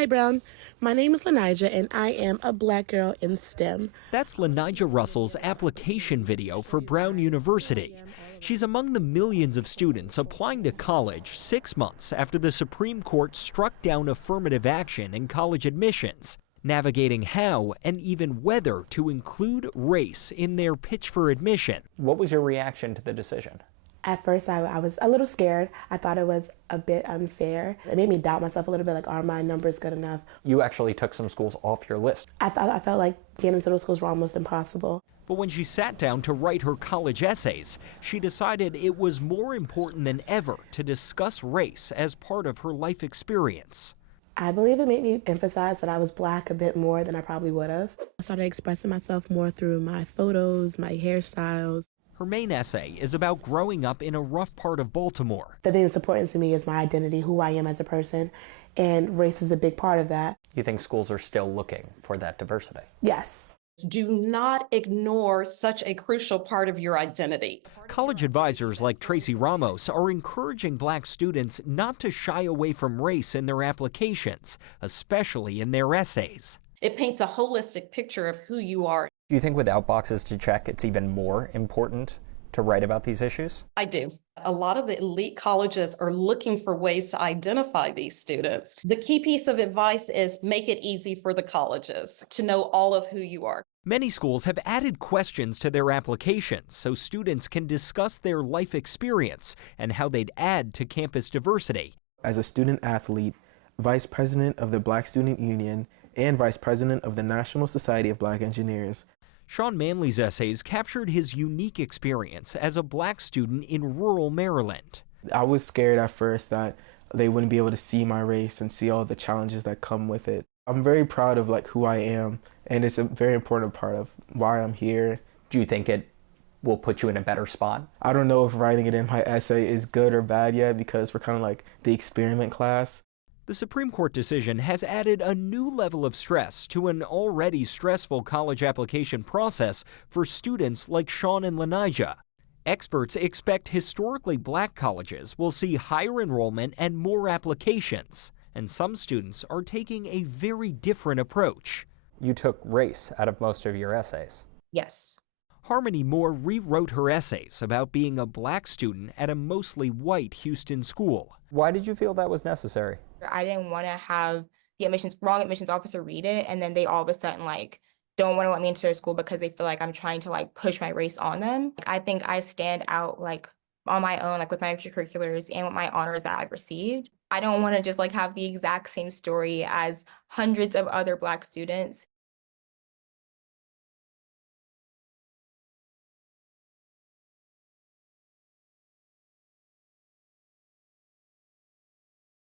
Hi, Brown. My name is Lanija, and I am a Black girl in STEM. That's Lanija Russell's application video for Brown University. She's among the millions of students applying to college 6 months after the Supreme Court struck down affirmative action in college admissions, navigating how and even whether to include race in their pitch for admission. What was your reaction to the decision? At first, I was a little scared. I thought it was a bit unfair. It made me doubt myself a little bit, like, are my numbers good enough? You actually took some schools off your list. I felt like getting into those schools were almost impossible. But when she sat down to write her college essays, she decided it was more important than ever to discuss race as part of her life experience. I believe it made me emphasize that I was Black a bit more than I probably would have. I started expressing myself more through my photos, my hairstyles. Her main essay is about growing up in a rough part of Baltimore. The thing that's important to me is my identity, who I am as a person, and race is a big part of that. You think schools are still looking for that diversity? Yes. Do not ignore such a crucial part of your identity. College advisors like Tracy Ramos are encouraging Black students not to shy away from race in their applications, especially in their essays. It paints a holistic picture of who you are. Do you think without boxes to check, it's even more important to write about these issues? I do. A lot of the elite colleges are looking for ways to identify these students. The key piece of advice is make it easy for the colleges to know all of who you are. Many schools have added questions to their applications so students can discuss their life experience and how they'd add to campus diversity. As a student athlete, vice president of the Black Student Union, and vice president of the National Society of Black Engineers, Sean Manley's essays captured his unique experience as a Black student in rural Maryland. I was scared at first that they wouldn't be able to see my race and see all the challenges that come with it. I'm very proud of who I am, and it's a very important part of why I'm here. Do you think it will put you in a better spot? I don't know if writing it in my essay is good or bad yet because we're kind of like the experiment class. The Supreme Court decision has added a new level of stress to an already stressful college application process for students like Sean and Lanija. Experts expect historically Black colleges will see higher enrollment and more applications, and some students are taking a very different approach. You took race out of most of your essays. Yes. Harmony Moore rewrote her essays about being a Black student at a mostly white Houston school. Why did you feel that was necessary? I didn't want to have the wrong admissions officer read it, and then they all of a sudden don't want to let me into their school because they feel like I'm trying to push my race on them. I think I stand out on my own, with my extracurriculars and with my honors that I've received. I don't want to just have the exact same story as hundreds of other Black students.